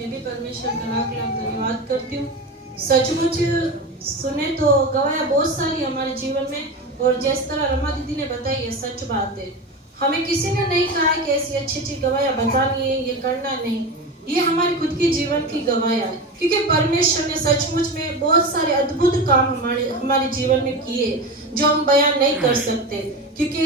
मैं भी परमेश्वर का लाख लाख धन्यवाद करती हूँ। सचमुच सुने तो गवाहियाँ बहुत सारी हमारे जीवन में, और जिस तरह रमा दीदी ने बताई है सच बात है। हमें किसी ने नहीं कहा है कि ऐसी अच्छी अच्छी गवाहियाँ बतानी है, ये करना नहीं, ये हमारी खुद की जीवन की गवाहियाँ है। क्योंकि परमेश्वर ने सचमुच में बहुत सारे अद्भुत काम हमारे जीवन में किए जो हम बयान नहीं कर सकते, क्योंकि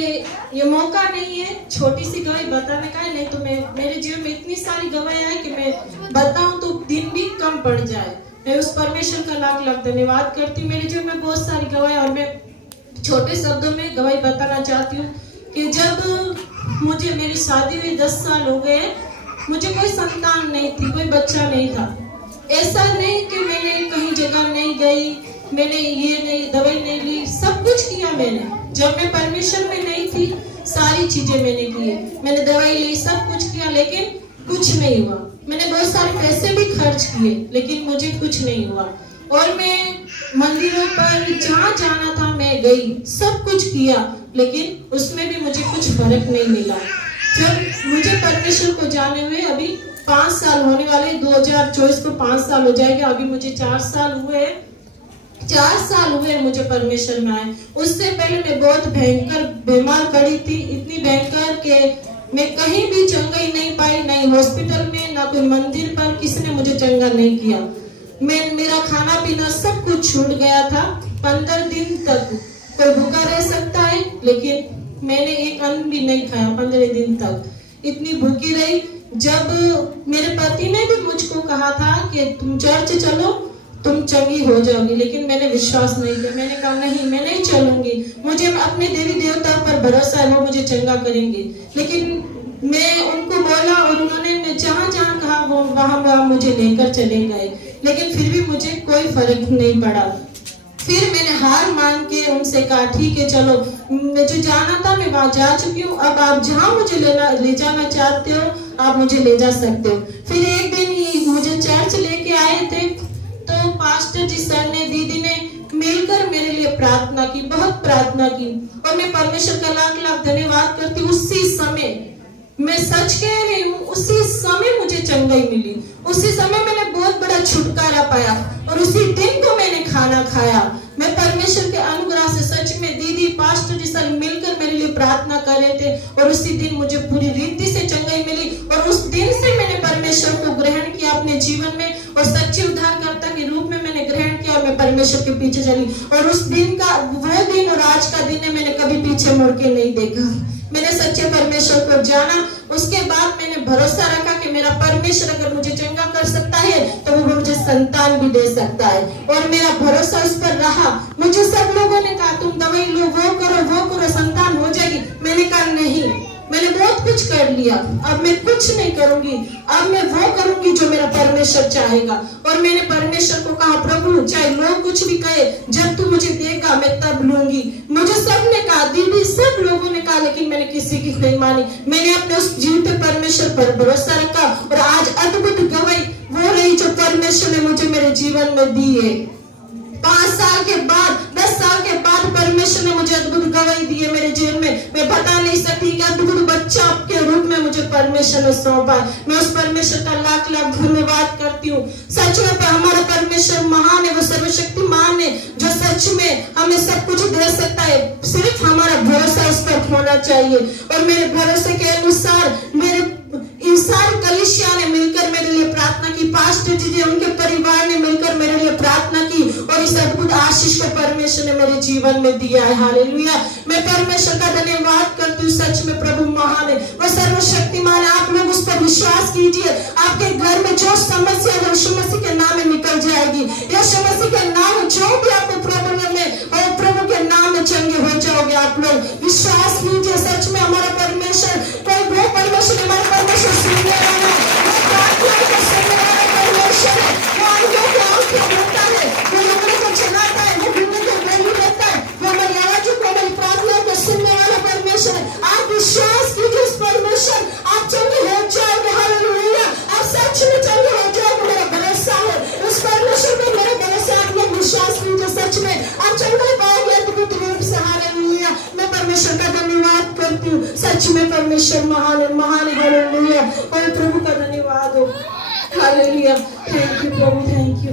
ये मौका नहीं है छोटी सी गवाही बताने का है। नहीं तो मेरे जीवन में इतनी सारी गवाहियाँ हैं कि मैं बताऊं तो दिन भी कम पड़ जाए। मैं उस परमेश्वर का लाख लाख धन्यवाद करती हूँ। मेरे जीवन में बहुत सारी गवाहियाँ, और मैं छोटे शब्दों में गवाही बताना चाहती हूँ कि जब मुझे मेरी शादी हुई 10 साल हो गए, मुझे कोई संतान नहीं थी, कोई बच्चा नहीं था। ऐसा नहीं कि मैंने कहीं जगह नहीं गई, मैंने ये नहीं दवाई नहीं ली, सब कुछ किया मैंने। जब मैं परमेश्वर में नहीं थी सारी चीजें मैंने की, मैंने दवाई ली, सब कुछ किया, लेकिन कुछ नहीं हुआ। मैंने बहुत सारे पैसे भी खर्च किए, लेकिन मुझे कुछ नहीं हुआ। और मैं मंदिरों पर जहाँ जाना था मैं गई, सब कुछ किया, लेकिन उसमें भी मुझे कुछ फर्क नहीं मिला। जब मुझे परमेश्वर को जाने हुए अभी 5 साल होने वाले, 2024 को 5 साल हो जाएगा। अभी मुझे 4 साल हुए, 4 साल हुए मुझे परमेश्वर में आए। उससे पहले मैं बहुत भयंकर बीमार पड़ी थी, इतनी भयंकर के मैं कहीं भी चंगाई नहीं पाई, नहीं हॉस्पिटल में, ना कोई मंदिर पर, किसी ने मुझे चंगा नहीं किया। मेरा खाना पीना सब कुछ छूट गया था। 15 दिन तक कोई भूखा रह सकता है, लेकिन मैंने एक अन्न भी नहीं खाया 15 दिन तक। इतनी भूखी रही। जब मेरे पति ने भी मुझको कहा था कि तुम चर्च चलो, तुम चंगी हो जाओगी, लेकिन मैंने विश्वास नहीं किया। मैंने कहा नहीं, मैं नहीं चलूंगी, मुझे अपने देवी देवता पर भरोसा है, वो मुझे चंगा करेंगे। लेकिन मैं उनको बोला, और उन्होंने जहाँ जहाँ कहा वो वहाँ मुझे लेकर चले गए, लेकिन फिर भी मुझे कोई फर्क नहीं पड़ा। फिर मैंने हार मान के उनसे कहा ठीक है चलो, मुझे जाना था, मैं वहां जा चुकी हूँ, अब आप जहाँ मुझे ले जाना चाहते हो आप मुझे ले जा सकते हो। फिर एक दिन ही मुझे चर्च लेके आए थे, तो पास्टर जी सर ने, दीदी ने मिलकर मेरे लिए प्रार्थना की, बहुत प्रार्थना की, और मैं परमेश्वर का लाख लाख धन्यवाद करती हूँ। उसी समय, मैं सच कह रही हूँ, उसी समय मुझे चंगाई मिली, उसी समय मैंने बहुत बड़ा छुटकारा पाया, और उसी दिन को मैंने खाना खाया। मैं परमेश्वर के अनुग्रह से सच में दीदी पास्टर जी सब मिलकर मेरे लिए प्रार्थना कर रहे थे, और उसी दिन मुझे पूरी रीति से चंगाई मिली, और उस दिन से मैंने परमेश्वर को ग्रहण किया अपने जीवन में, और सच्चे उद्धारकर्ता के रूप में मैंने ग्रहण किया, और मैं परमेश्वर के पीछे चली। और उस दिन का वो दिन और आज का दिन है, मैंने कभी पीछे मुड़ के नहीं देखा। मैंने सच्चे परमेश्वर को जाना, उसके बाद मैंने भरोसा रखा कि मेरा परमेश्वर अगर मुझे चंगा कर सकता है तो वो मुझे संतान भी दे सकता है, और मेरा भरोसा उस पर रहा। मुझे सब लोगों ने कहा तुम दवाई लो, वो करो, संतान हो जाएगी। मैंने कहा नहीं, मैंने बहुत कुछ कर लिया, अब मैं कुछ नहीं करूंगी, अब मैं वो करूंगी जो मेरा परमेश्वर चाहेगा। और मैंने परमेश्वर को कहा प्रभु चाहे लोग कुछ भी कहे, जब तू मुझे देगा मैं तब लूंगी। मुझे सबने कहा, दीदी सब लोगों ने कहा, लेकिन मैंने किसी की नहीं मानी। मैंने अपने उस जीवित परमेश्वर पर भरोसा रखा, और आज अद्भुत गवाही वो रही जो परमेश्वर ने मुझे मेरे जीवन में दी है। 5 साल के बाद, 10 साल के बाद परमेश्वर ने मुझे अद्भुत गवाही दी है मेरे जीवन में। मैं बता नहीं सकती कि अद्भुत बच्चा के रूप में मुझे परमेश्वर ने सौंपा। मैं उस परमेश्वर का लाख लाख धन्यवाद करती हूँ। सच में हमारा परमेश्वर महान है, वो सर्वशक्तिमान है, जो सच में हमें सब कुछ दे सकता है। सिर्फ हमारा भरोसा उस पर होना चाहिए। और मेरे भरोसे के अनुसार मेरे इन सारी कलीसिया ने मिलकर मेरे लिए प्रार्थना की, पास्टर जी ने, उनके परिवार ने मिलकर मेरे लिए प्रार्थना की, और इस अद्भुत आशीष को परमेश्वर ने मेरे जीवन में दिया है। हालेलुया। मैं परमेश्वर का धन्यवाद करती हूँ। सच में प्रभु महान है, वो सर्वशक्तिमान है। आप लोग उस पर विश्वास कीजिए, आपके घर में जो समस्या है यीशु मसीह के नाम में निकल जाएगी। यीशु मसीह के नाम में जो भी आपको प्रॉब्लम है, और प्रभु के नाम में चंगे हो जाओगे। आप लोग विश्वास कीजिए, सच में हमारा परमेश्वर कोई वो परमेश्वर, हमारा परमेश्वर सुनने वाला है, वो प्रार्थना को सुनने वाला परमेश्वर है, वो आंखों को आंखें देता है, वो लकड़ी को चलाता है, वो भूमि को बोली देता है, वो हमारी आवाज़ों को, हमारी प्रार्थना को सुनने वाला परमेश्वर है। आप विश्वास कीजिए उस परमेश्वर, आप चंगे हो जाओगे। हालेलुया। आप सच में चंगे हो जाओगे, मेरा भरोसा है उस परमेश्वर पे, मेरा भरोसा। आप लोग विश्वास कीजिए, सच में आप चंगे पाओगे अद्भुत रूप से। हालेलुया। मैं परमेश्वर का धन्यवाद करती हूँ। सच में परमेश्वर महान है, महान है। हालेलुया। और प्रभु का धन्यवाद हो। Hallelujah. Thank you Prabhu, thank you.